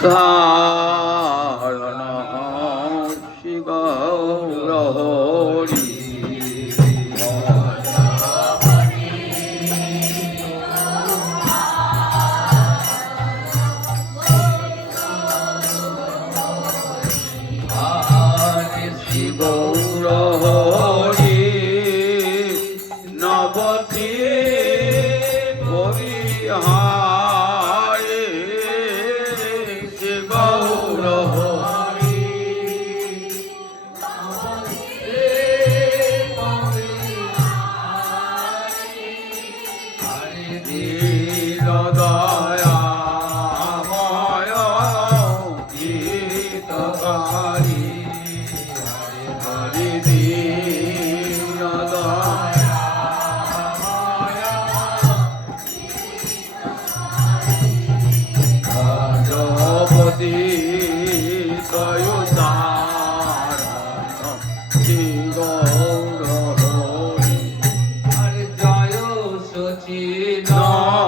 সারণ শ্রী গৌর হরি শ্রী গৌর হরি নবতী হরিহারে শ্রী গৌর হরি হরে দীন দয়াময় গীতকারী হরে দীন দয়াময় ভজপতি তয়ুদারণ শ্রী গৌর হরি হরে জয় সচিনন্দন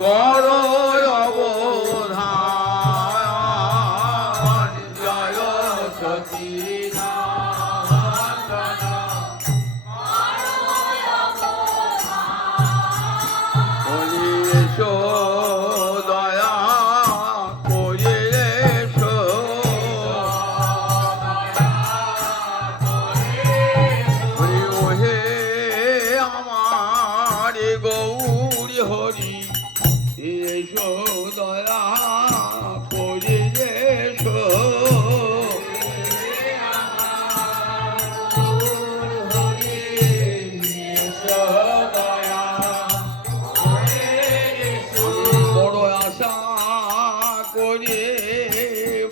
কর অবধান জয় সচিনন্দন বলি এসো দয়া করে এসো বলি ওহে আমার গৌরী হরি এসো দয়া করে এসো বড় আশা করে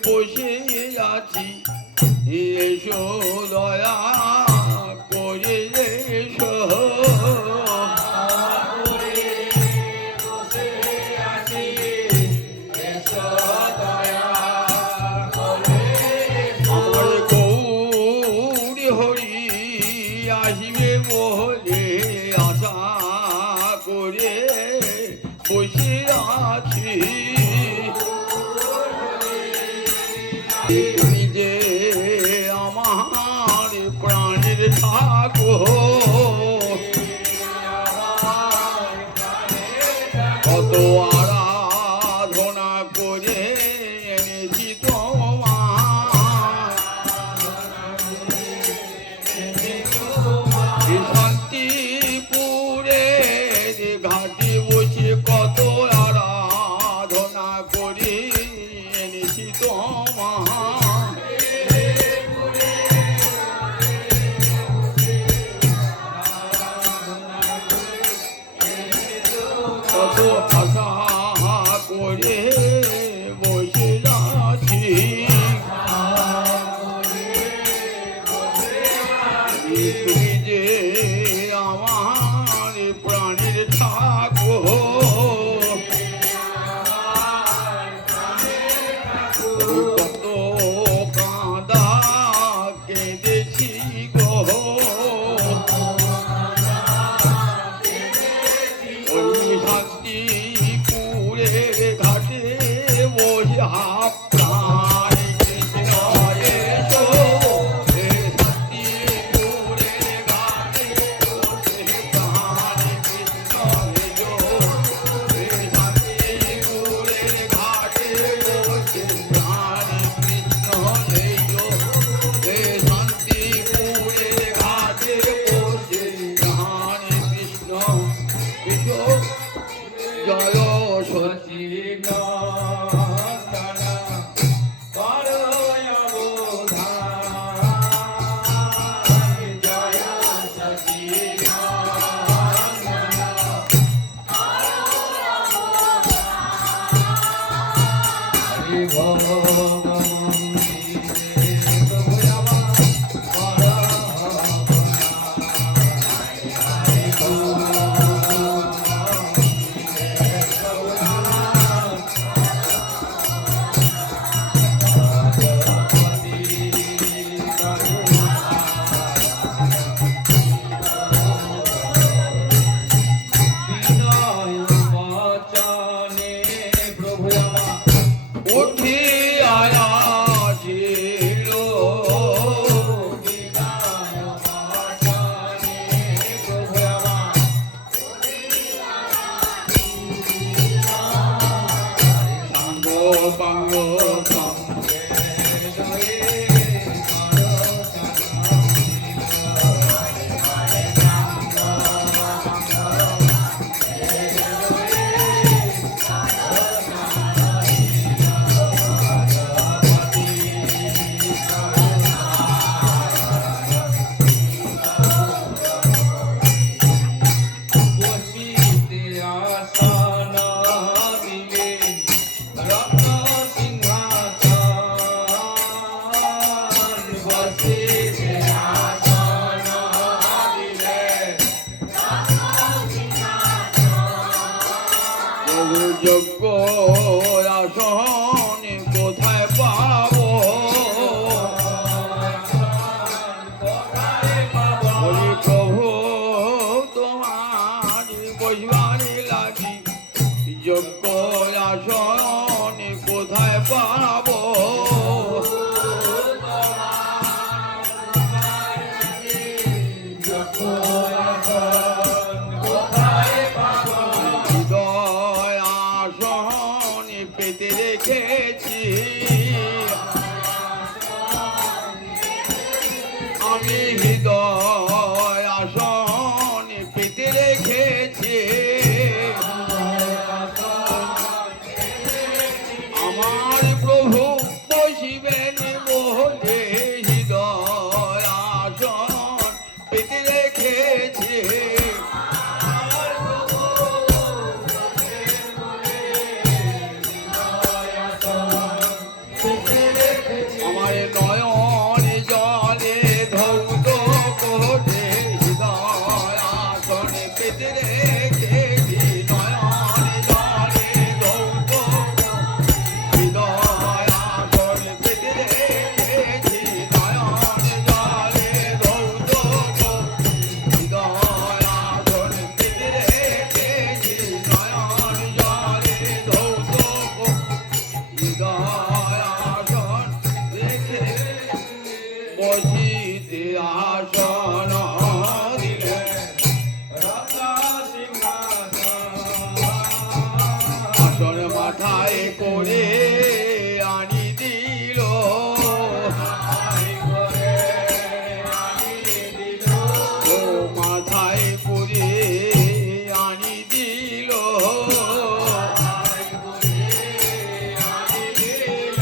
বসে আছি এসো দয়া করে এসো আমার গৌরী হরি আসিবে বলে আশা করে বসে আছি তুমি যে আমার প্রাণের ঠাকুর কত আরাধনা করে এনেছি তোমার শান্তিপুরের ঘাটে বসে কত আরাধনা করে এনেছি তোমার কত আশা করে বসে আছি তুমি যে আমার প্রাণের ঠাকুর কত কাঁদা কেঁদেছি গো ওই শান্তিপুরের ঘাটে বসে প্রাণ কৃষ্ণ এসো হে শান্তিপুরের ঘাটে বসে প্রাণ কৃষ্ণ এসো হে শান্তিপুরের ঘাটে বসে প্রাণ কৃষ্ণ এসো হে শান্তিপুরের ঘাটে বসে প্রাণ কৃষ্ণ এসো জয় সচিনন্দন কর অবধান জয় সচিনন্দন হরি ভগবান পাঙ্গ সঙ্গে যোগ্য আসন কোথায় পাবো বলি প্রভু তোমার বসবারি লাগি যোগ্য আসন কোথায় পাবো পেতে রেখেছি আমি হৃদয় আসন পেতে রেখেছি আমার প্রভু বসিবেন বলে হৃদয় আসন পেতে রেখেছি বসিতে আসন দিলে আসন মাথায় করে আনি দিল ও মাথায় করে আনি দিল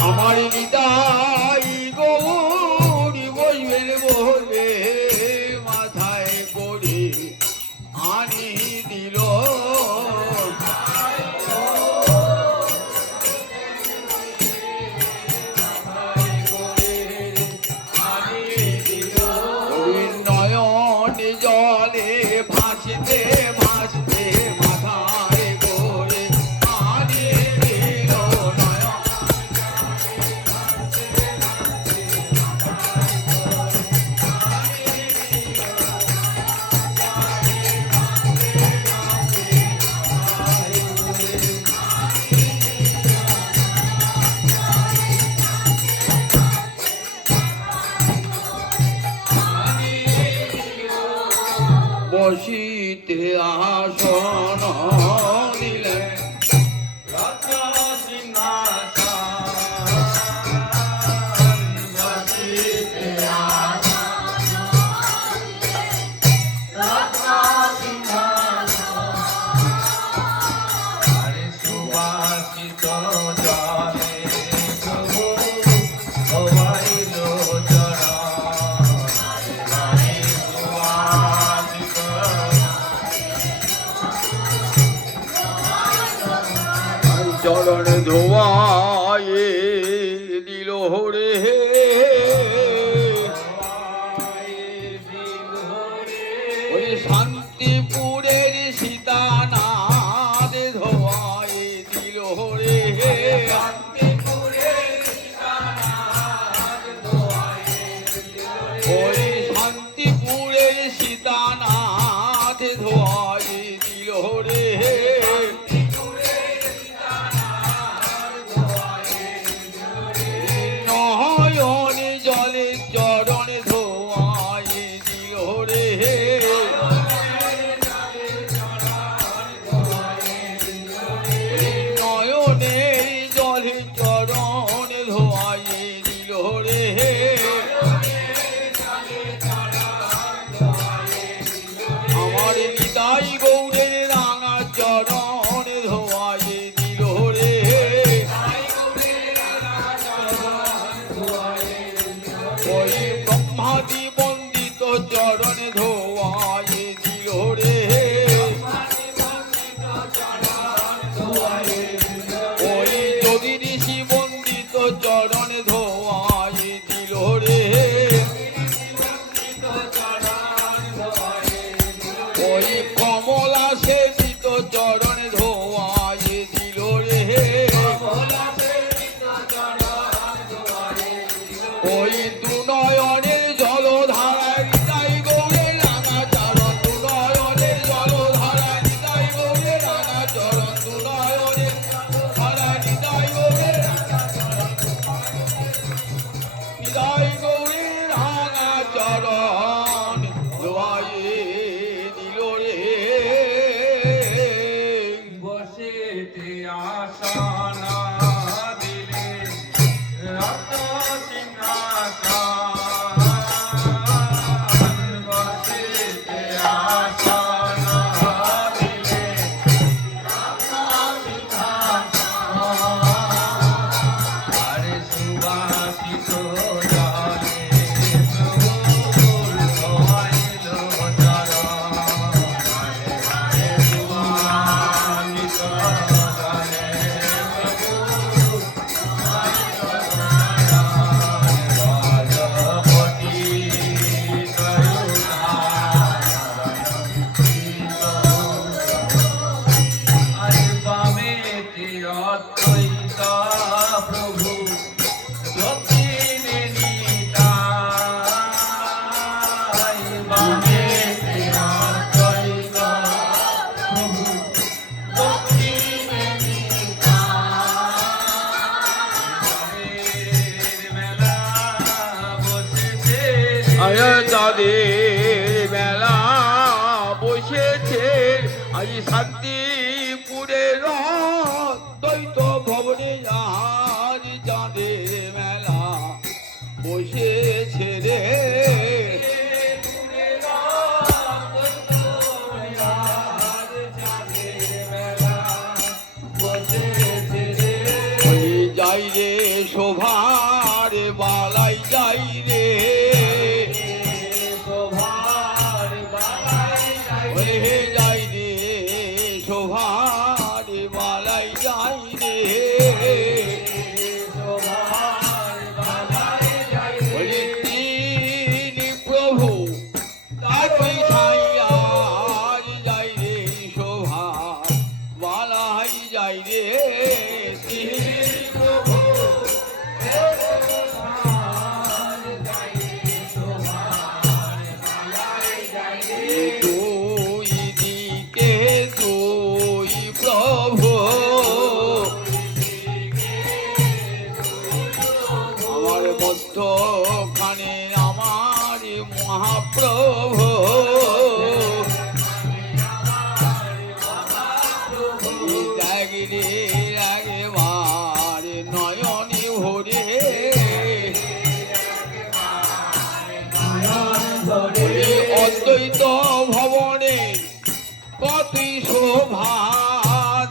আমার নিতাই গৌরী বসবেন বলে মাথায় করে আনি দিল নয়ন জলে ভাসতে ভাসতে মাথায় করে আনি দিল নয়ন বসিতে আসন দিলেন সুবাসিত জলে চরণ ধোয়ায়ে দিল রে ওই শান্তিপুরের সীতানাথ ধোয়ায়ে দিল রে ওই শান্তিপুরের সীতানাথ ধোয়ায়ে দিল রে নয় ধোয়াই দিল রে ওই ব্রহ্মাদি বন্দিত চরণ ধোয়াই দিল রে ওই যোগী ঋষি বন্দিত চরণ ধোয়াই দিল রে ওই কমলা সেবিত চরণ ধোয়াই দিল রে ওই দুনয়নের জলধারায় হৃদয় গৌরে রাঙা চরণ দুনয়নের জলধারায় হৃদয় গৌরে রাঙা চরণ দুনয়নের ধারা হৃদয় গৌরে হৃদয় গৌরে রাঙা চরণ ধোয়াই দিল রে বসেতে আশানা দিলে রত্ন সিংহাসন বসেতে আশানা দিলে রত্ন সিংহাসন আরে সুবাসিত জলে প্রভুর ধোয়াইল চরণ আরে সুবাসিত জলে প্রভুর রাজপতি আরে বামেতে অদ্বৈত প্রভু দক্ষিণে নিতাই বামেতে অদ্বৈত প্রভু দক্ষিণে নিতাই মেলা বসেছে আয় তাদের মেলা বসেছে আজ শান্তিপুরের দ্বৈত ভবনে আজ চাঁদের মেলা বসেছে রে ওই যাই রে শোভার বালাই যাই রে ওরে হে যাই রে শোভার বালাই যাই রে ওরে তিনি প্রভু তার পৈঠাইয়া যাই রে শোভার বালাই যাই রে তিনি প্রভু দুই দিকে দুই প্রভু আমার মধ্যখানে আমার মহাপ্রভু লাগলে একবার নয়নে ভরে অদ্বৈত ভবনে কতই শোভা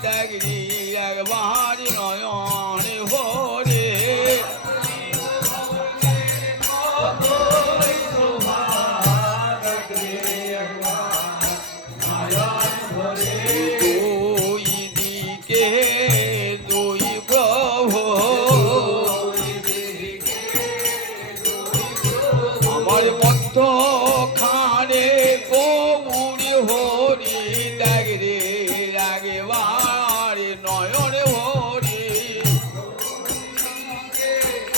দেখলি একবার নয়নে ভরে দুই দিকে দুই প্রভু আমার মধ্যখানে গৌরী হরি দেখরে রাগেবার নয়ন হরি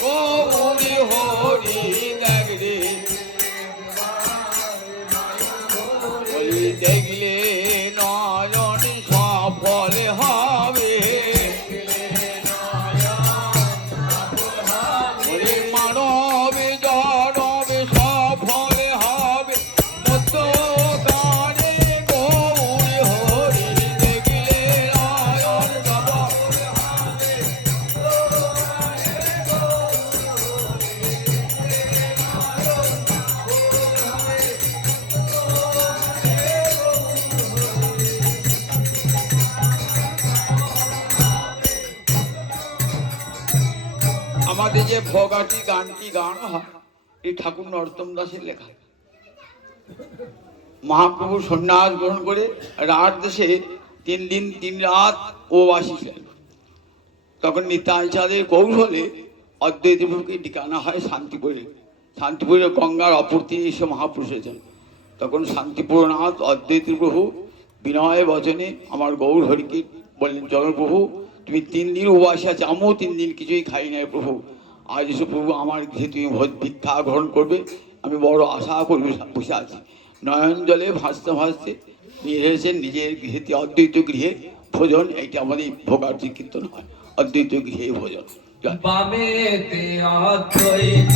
গৌরী হরি দেখরে বলি দেখলে নয়ন সফল হবে বলি মানব জনব সফল হবে মধ্যখানে গৌরী হরি দেখলে নয়ন সফল হবে আমাদের যে ভোগাটি গানটি গান হয় এই ঠাকুর নরোত্তম দাসের লেখা। মহাপ্রভু সন্ন্যাস গ্রহণ করে রাত দেশে 3 দিন 3 রাত উপবাসী ছিলেন। তখন নিতাই চাঁদের কৌশলে অদ্বৈত প্রভুকে ডেকে আনা হয় শান্তিপুরে। শান্তিপুরে গঙ্গার অপর তীরে এসে মহাপুরুষ হয়েছেন। তখন শান্তিপুরনাথ অদ্বৈত প্রভু বিনয় বচনে আমার গৌর হরিকে বললেন, চলো প্রভু, তুমি 3 দিন উপবাসে আছে, আমিও 3 দিন কিছুই খাই নাই প্রভু। আজ এসে প্রভু আমার গৃহে তুমি ভিক্ষা গ্রহণ করবে, আমি বড় আশা করবে বসে আছি। নয়ন জলে ভাসতে ভাসতে নিয়ে এসেছেন নিজের গৃহেতে, অদ্বৈত গৃহে ভোজন। এইটা আমাদের ভোগার্থী কীর্তন হয়, অদ্বৈত গৃহে ভোজন। বামেতে অদ্বৈত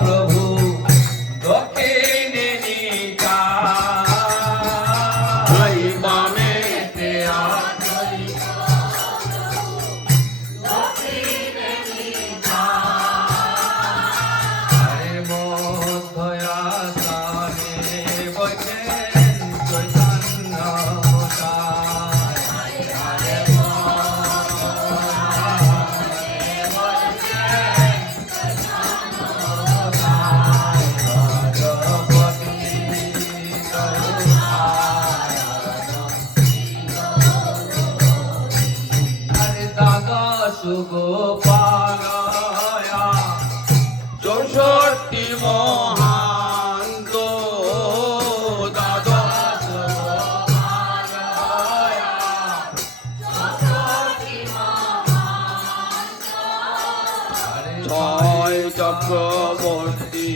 প্রভু দক্ষিণে নিতাই। বামেতে অদ্বৈত দক্ষিণে নিতাই। মধ্যয়াসনে বসেন চৈতন্য গোসাই। সুগোপালয়া 64 মহান্ত দ্বাদশ গোপালয়া 6 চক্রবর্তী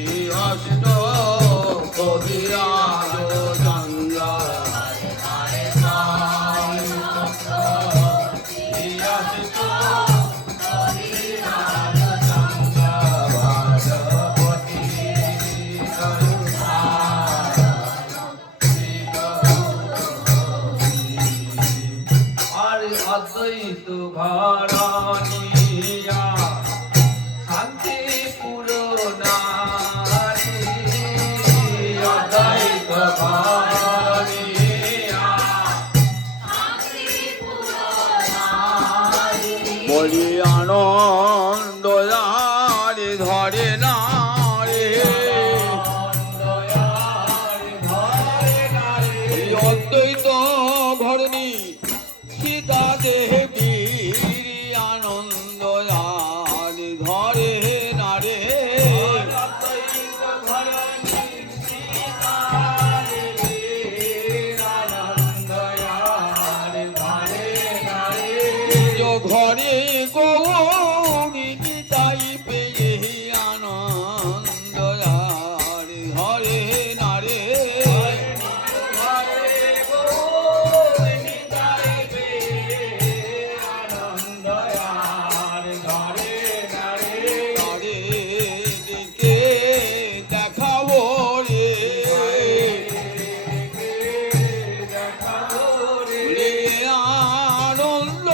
অষ্ট কবিরাজ চন্দ্র। অদ্বৈত ঘরণিয়া শান্তিপুর নারী। অদ্বৈত ঘরণিয়া বলি আনন্দ ধরে না রে, অদ্বৈত ঘরণী সীতা দেবী আনন্দ ধরে না রে। ঘরে গৌরী নিতাই পেয়ে আনন্দ ধরে না রে। দেখাবো রে আনন্দ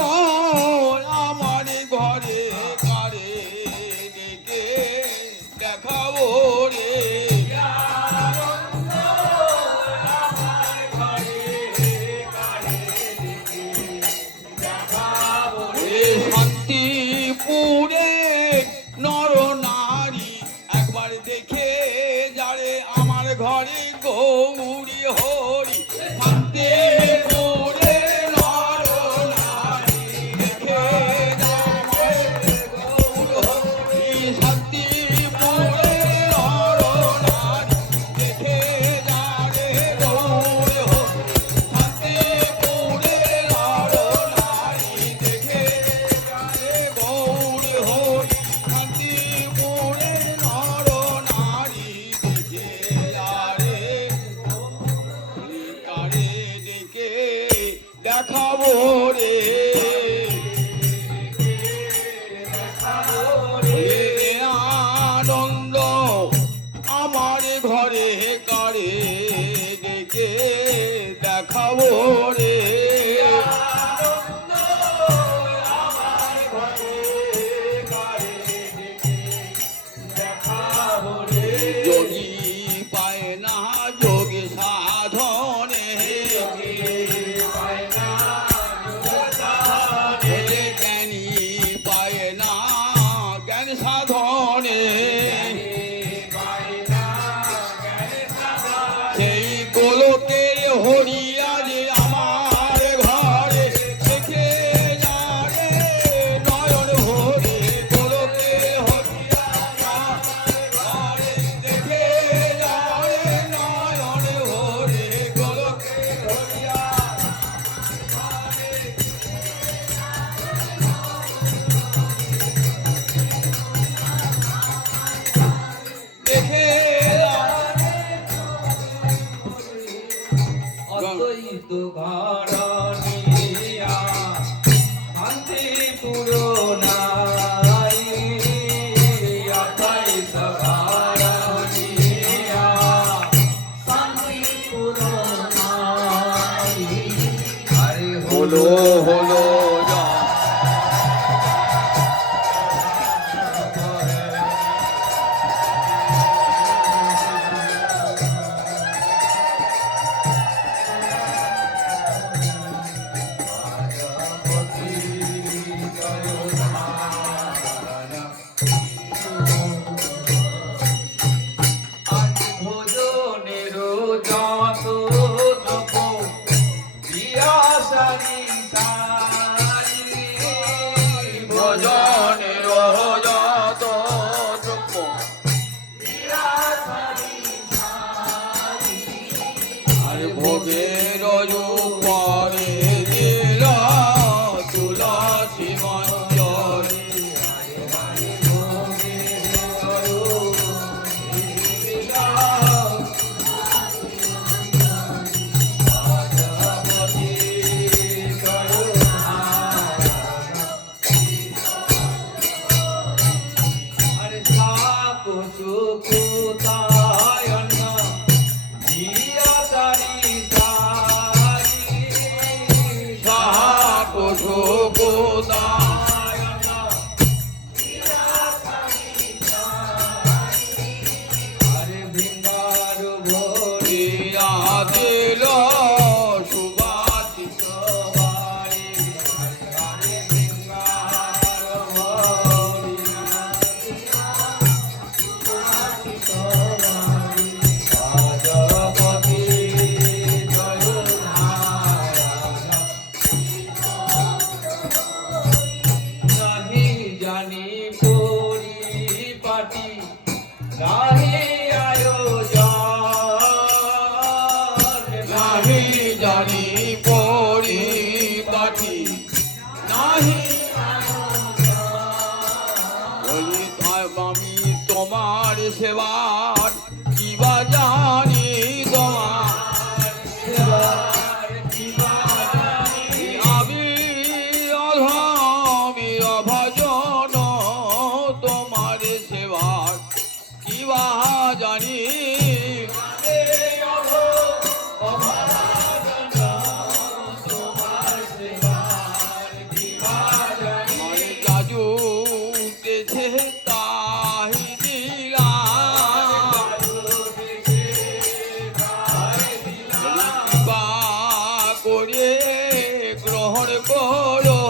সুখদায় আরে ভিঙ্গার ভরিয়া দিল সুবাসিত বাড়ি আরে ভিঙ্গার ভরিয়া রাজপতি জয় নাহি জানি পরিপাটি নাহি আয়োজন নাহি জানি পরিপাটি নাহি বলি আমি তোমার সেবার কি বা জানি তোমার আমি অধমি অভজন তোমার সেবার কি বা জানি আমার জাজু দেশে তাই দিলাম কৃপা করে গ্রহণ করো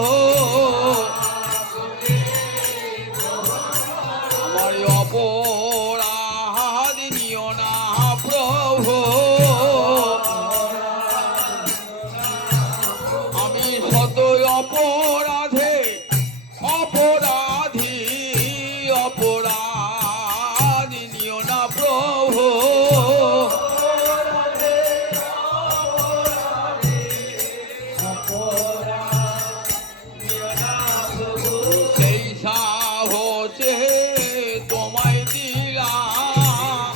আমার অপরাধ নিও না প্রভু আমি শত অপরাধে অপরাধী অপরাধ নিও না প্রভু সেই সাহসে তোমায় দিলাম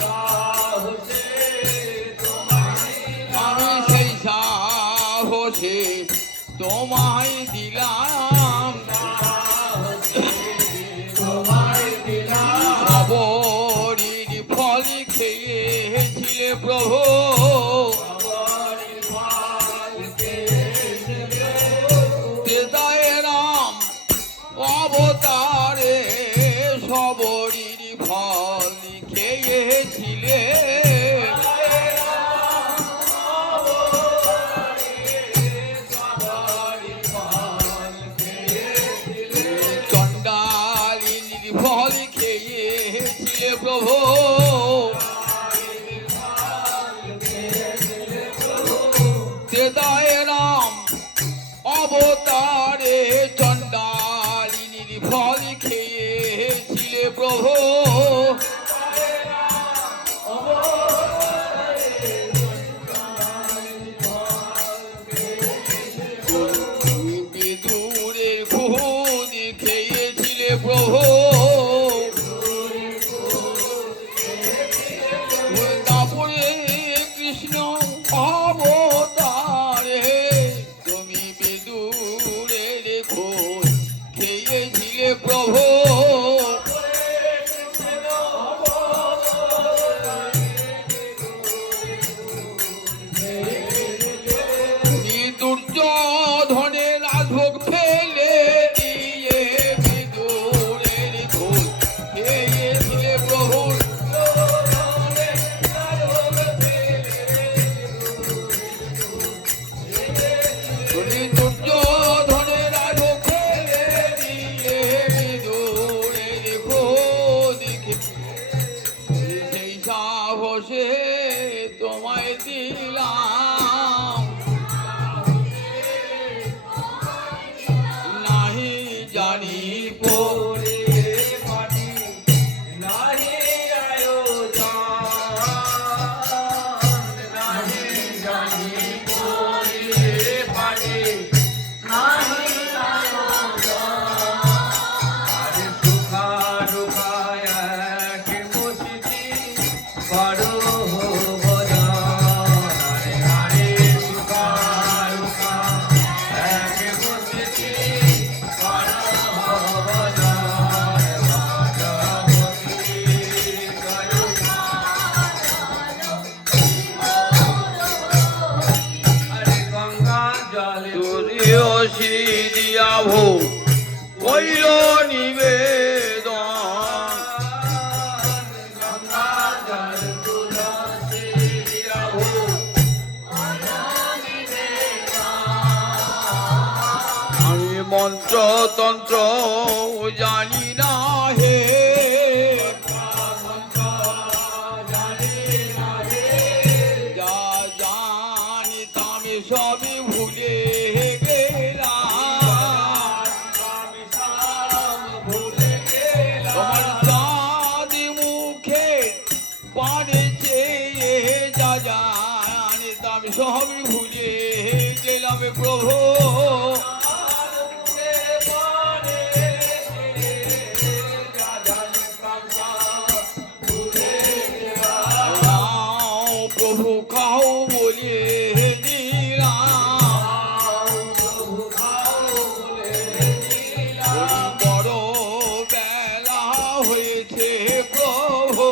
আমি সেই সাহসে তোমায় দিলাম সবরির ফল খেয়েছিলে প্রভু তেতায় রাম অবতারে সবরির ফল খেয়েছিলে চণ্ডালিনীর ফল খেয়েছিলে প্রভু তেতায় রাম অবতারে চণ্ডালিনীর ফল খেয়েছিলে প্রভু বিদুরের খুদ খেয়েছিলে প্রভু তারপরে কৃষ্ণ অবতারে তুমি বিদুরের খুদ খেয়েছিলে প্রভু দুর্যোধনের রাজভোগ ফেলে দিয়ে বিদুরের খুদ খেয়েছিলে প্রভু দুর্যোধনের রাজভোগ ফেলে দিয়ে বিদুরের খুদ সেই সাহসে তোমায় দিলাম দিয়া ভোগ কইল নিবেদন। আমি মন্ত্র তন্ত্র জানি না হে, যা জানিতাম সবই ভুলে গেলাম। তোমার চাঁদি মুখে পানে চেয়ে যা জানিতাম সবই ভুলে গেলাম প্রভু। প্রভু খাও বলে দিলাম, বড় বেলা হয়েছে প্রভু।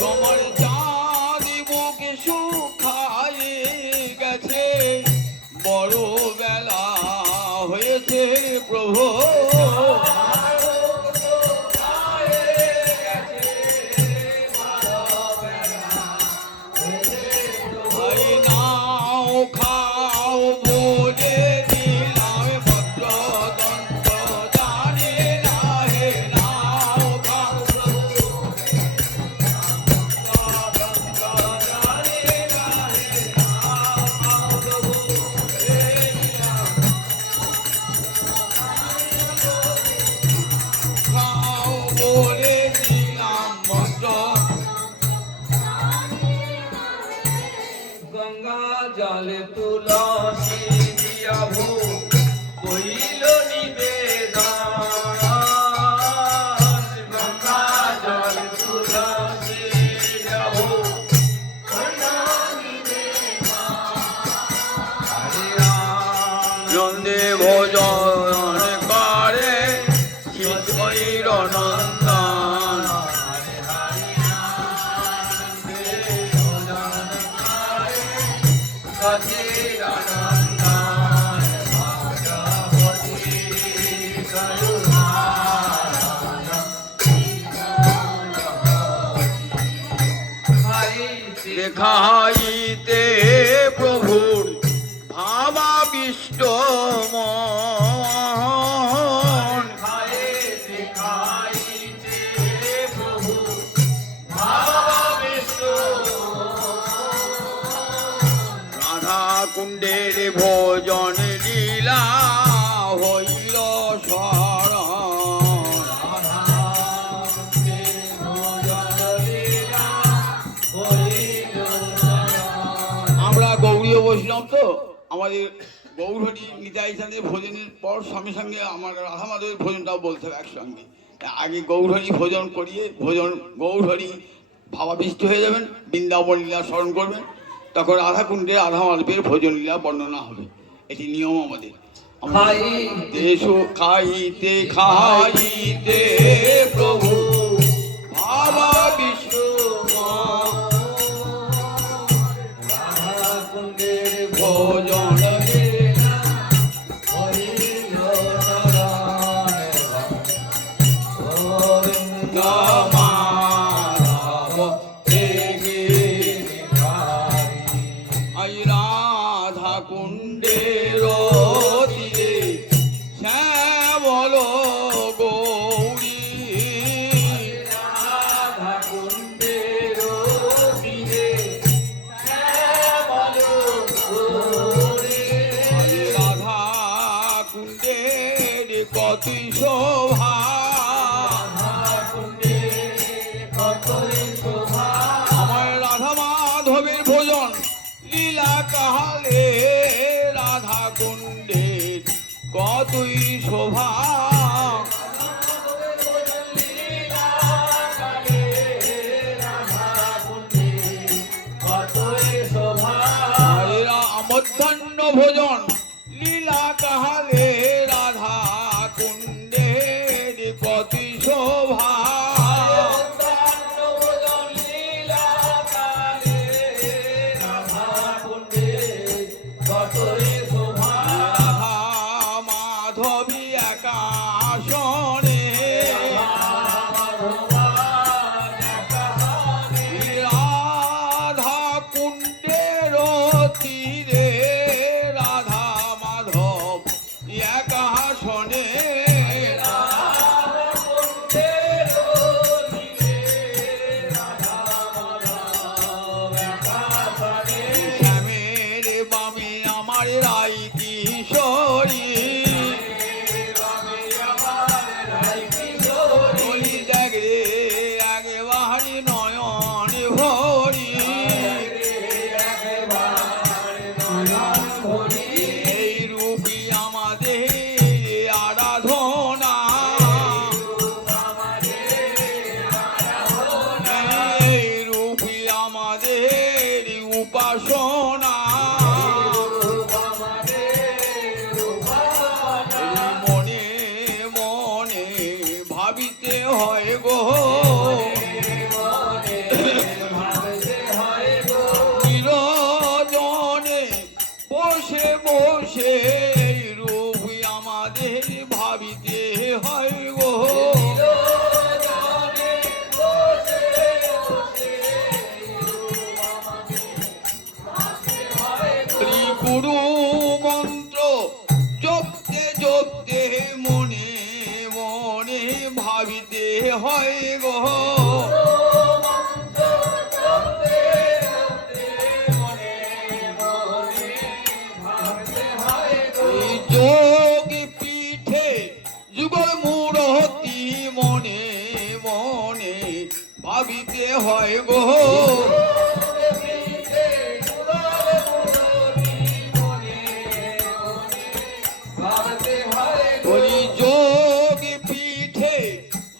তোমার চাঁদি মুখে শুকায়ে গেছে, বড় বেলা হয়েছে প্রভু। খাও বলে দিলাম, পত্র তন্ত্র জানি না হে, নাও খাও খাও বলে দিলাম মন্ত্র। গঙ্গা জলে তুলসী দিয়া ভোগ কইল নিবেদন। গঙ্গা জলে তুলসী দিয়া ভোগ কইল নিবেদন। নন্দে ভোজন করে শিশৈর নন্দন। দেখাইতে প্রভুর ভাবাবিষ্ট মন, রাধা কুণ্ডের ভোজন লীলা হইল স্মরণ। আমরা গৌরীয় বৈষ্ণব তো, আমাদের গৌরহরি নিতাই চাঁদের ভোজনের পর সঙ্গে সঙ্গে আমার রাধা মাধবের ভোজনটাও বলতে হবে একসঙ্গে। আগে গৌরহরি ভোজন করিয়ে গৌরহরি ভাবাবিষ্ট হয়ে যাবেন, বৃন্দাবন লীলা স্মরণ করবেন, তখন রাধা কুণ্ডে রাধা মাধবের ভোজন লীলা বর্ণনা হবে। এটি নিয়ম আমাদের। দেশ খাইতে খাইতে প্রভু ভাবাবিষ্ট ভোজন রাধা কুণ্ডের তীরে শ্যামল গৌরী, রাধা কুণ্ডের তীরে শ্যামল গৌরী, রাধা কুণ্ডের কতই শোভা, আমার রাধা মাধবের ভোজন লীলা কাহালে, রাধা কুণ্ডের কতই শোভা, মধ্যাহ্ন ভোজন লীলা কাহালে, রাধা কুণ্ডের কতই শোভা, যতই শোভা রাধা মাধবী একাশনে রাধা কুণ্ডের তীরে রাধা মাধব একাশনে শ্যামের বামে আমার রাই কিশোরী বলি দেখ রে একেবারে নয়ন ভরি এই রূপী আমাদের আরাধনা এই রূপী আমাদের উপাসনা মনে মনে ভাবিতে হয় গো নিরজনে বসে বসে এই রূপ আমাদের ভাবিতে হয় গো গুরু মন্ত্র জপতে জপতে মনে মনে ভাবিতে হয় গো এই যোগ পিঠে যুগল মূরতি মনে মনে ভাবিতে হয় গো বলি যোগ পিঠে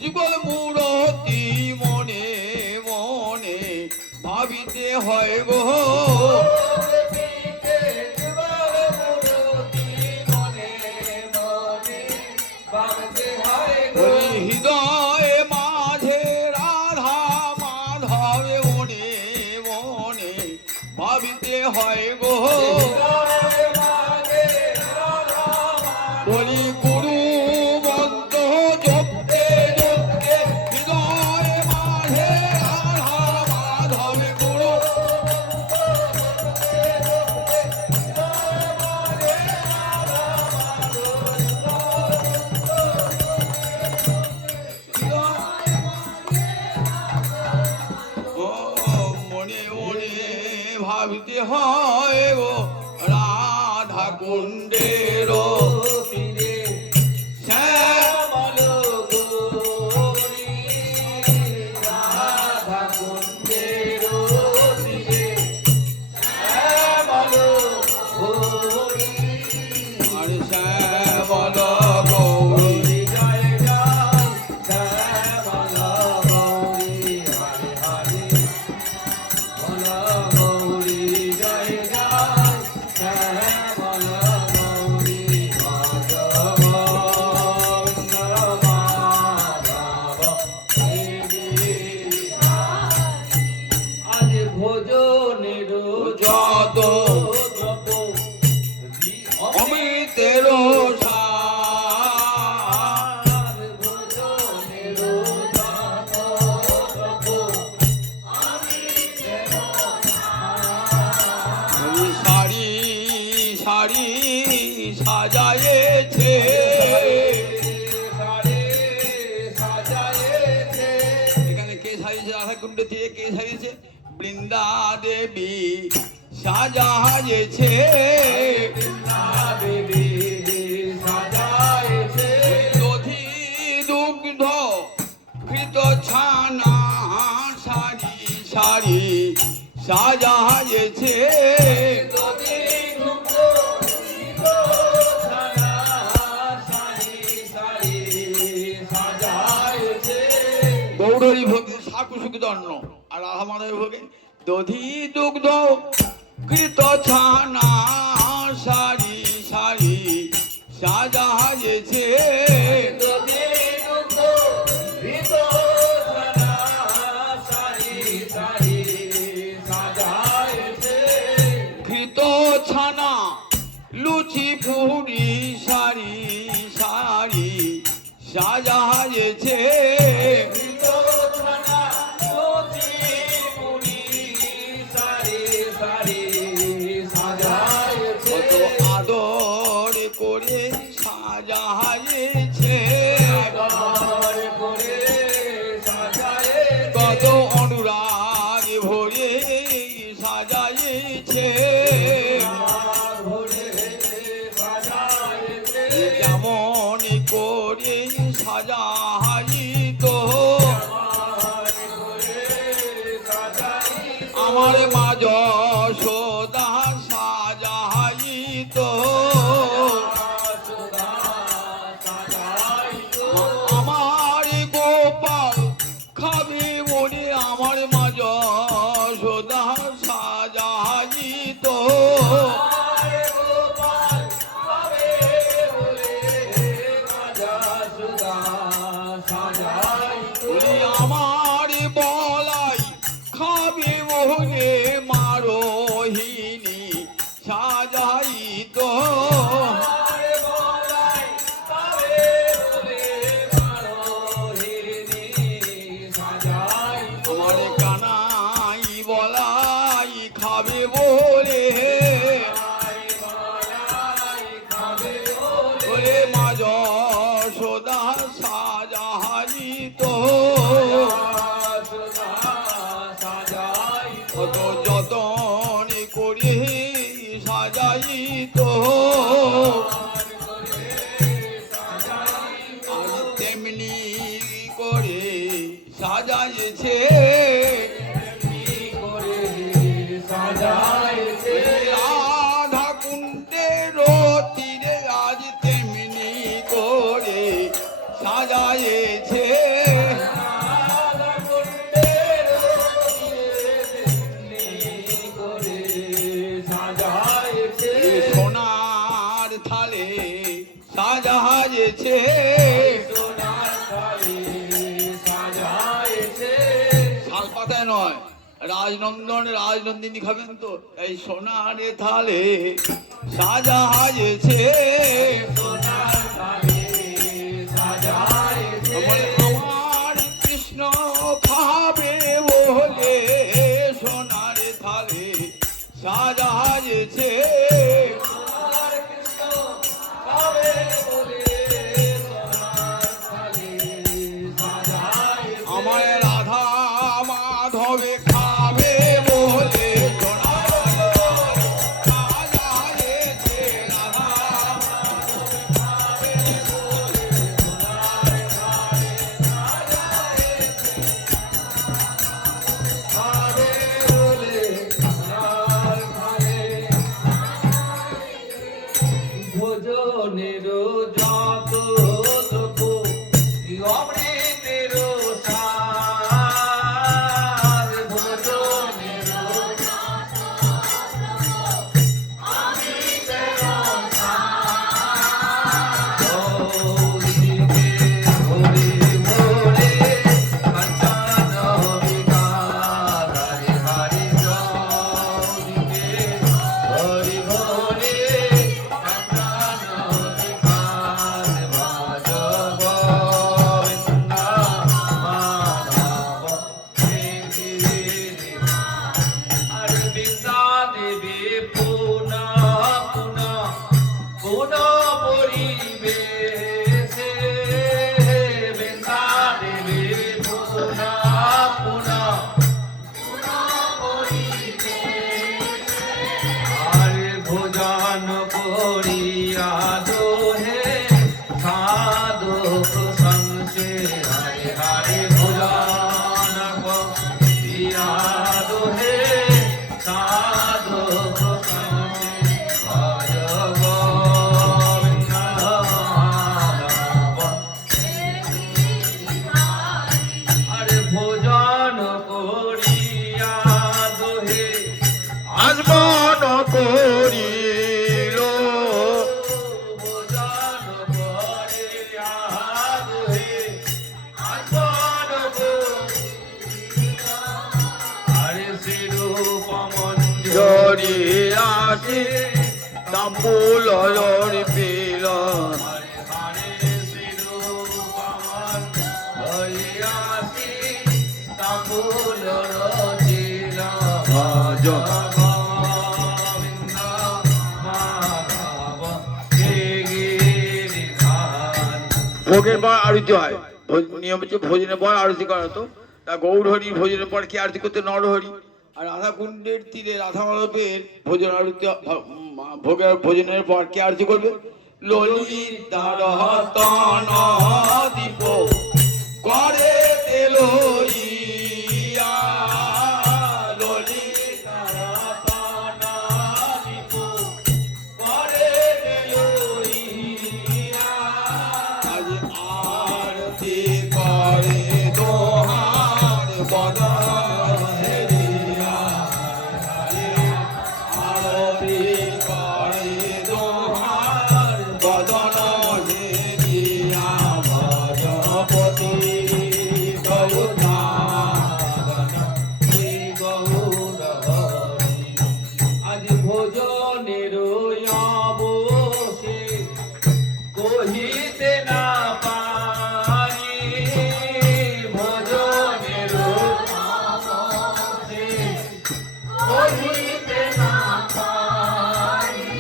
যুগল মূরতি মনে মনে ভাবিতে হয় গো বলি হৃদয়ে মাঝে রাধা মাধব মনে মনে ভাবিতে হয় গো বলি গুরু মন্ত্র জপতে জপতে হৃদয়ে মাঝে রাধা মাধব গুরু ও মনে মনে ভাবিতে হয় গো রাধা কুণ্ডের যত অমৃতের সারি সারি সাজায়েছে এখানে কে সাজিয়েছে রাধাকুণ্ড থেকে কে সাজিয়েছে বৃন্দা দেবী সাজায়েছে দধি দুগ্ধ ঘৃত ছানা সারি সারি সাজায়েছে গৌরী ভোগে সাকুসুকিত অন্ন আর রাধা মাধবের ভোগে দধি দুগ্ধ ঘৃত ছানা সারি সারি সাজায়েছে ঘৃত ছানা লুচি পুরি সারি সারি সাজায়েছে বিতোছনা লুচি পুরি সারি সারি সাজায়েছে কত আদর করে সাজায়েছে আদর করে সাজায়েছে কত অনুরাগ ভরে সাজায়েছে ভরে সাজায়েছে যেমন করে সাজাইত আমার মা যশোদা সাজাইত আমার গোপাল খাবে বলে আমার মা যশোদা সাজাইত বলি আমার বলাই খাবে বলে মারোহিনী সাজাইত আমার কানাই বলাই খাবে বলে বলে মা যশোদা সাজাইত কত যতন করে সাজাইত আর তেমনি করে সাজাইছে রাধা কুণ্ডের তীরে আজ তেমনি করে সাজাইছে সোনার থালে সাজাইছে শাল পাতায় নয় রাজনন্দন রাজনন্দিনী খাবেন তো এই সোনার থালে সাজাইছে আমার কৃষ্ণ খাবে বলে সোনার থালে সাজাইছে আমার রাধা মাধবে খাবে বলে সাজাইছে রাধা ভোজনের যত লোক অমৃতের সার ভোজনের ভোজন করিয়া দোহে সাধু প্রশংসে হরে হরে ভোজন করিয়া দোহে সাধু প্রশংসে ভজ গোবিন্দ হরে ভোজন করিয়া দোহে আজমন করিল তাম্বুল পেল হরে হরে শ্রীরূপমান হরিয়াসি তাম্বুল রচিল ভজ গোবিন্দ মাধব হে গিরিধারী। ভোগের পর আরতি হয়, নিয়ম হচ্ছে ভোজনের পর আরতি করা হতো। তা গৌর হরি ভোজনের পর কি আরতি করতে নরহরি, আর রাধা কুণ্ডের তীরে রাধা মাধবের ভোজন আরতি ভোজনের পর কি আরতি করবে? ললিতা রতন দীপ করে তেলইয়া, ললিতা রতন দীপ করে তেলইয়া, আজ আরতি করে দোহার বদন হেরিয়া, আরতি করে দোহার বদন হেরিয়া, ভজপতি গৌরনাদন শ্রী গৌর হরি। আজ ভোজনের অবসে কহিতে না পারি, ভোজনের অবসে কহিতে না পারি।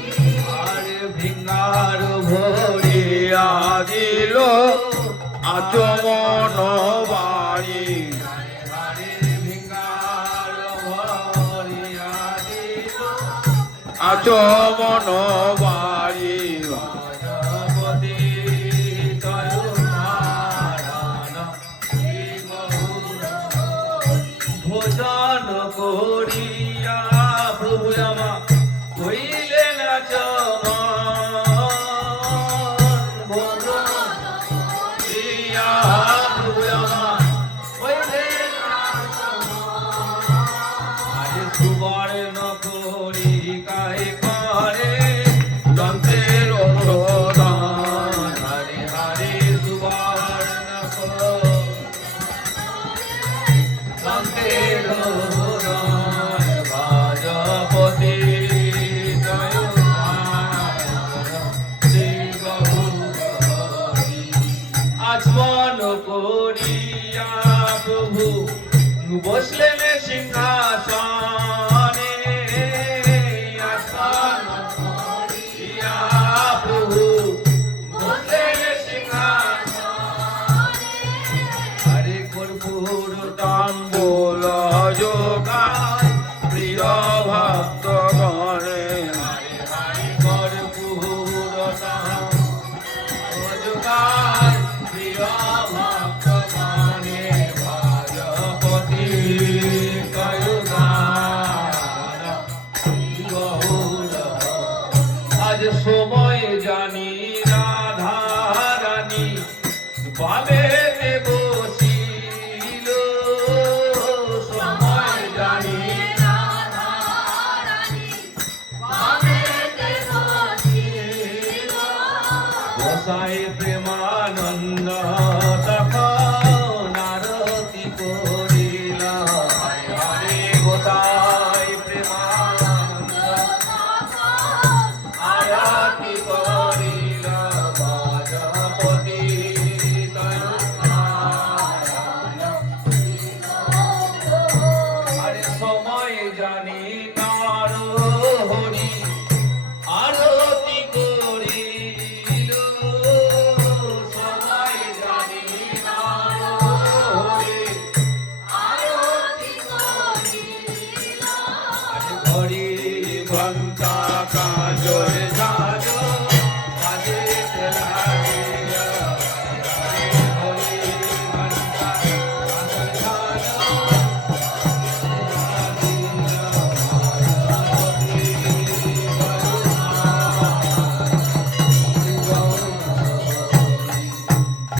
আর ভিঙ্গার ভরিয়া দিল আচমন বাড়ি, হরে ভিঙ্গার ভরিয়া দিল আচমন বাড়ি, ভজপতি করুণারায়ণ শ্রী গৌর হরি। ভোজন করিয়া প্রভু আমা হইলেন আচমন, ভোজন করিয়া প্রভু আমা হইলেন আচমন। আজ সুবর্ণ করিকায় করে দন্তের প্রদান, হরে হরে সুবর্ণ দন্তের প্রদান, ভাজপতি শ্রী গৌর হরি। আচমন করিয়া প্রভু বসলেন সিংহাসনে, আচমন করিয়া প্রভু বসলেন সিংহাসনে। হরে কর্পূর তাম্বুল যোগায় প্রিয় ভক্ত গণে, হরে হরে কর্পূর যোগায় প্রিয় ভক্ত মানে, ভাজপতি করুণারায়ণ শ্রী গৌর হরি। আজ সময় জানি রাধা রানী পাবে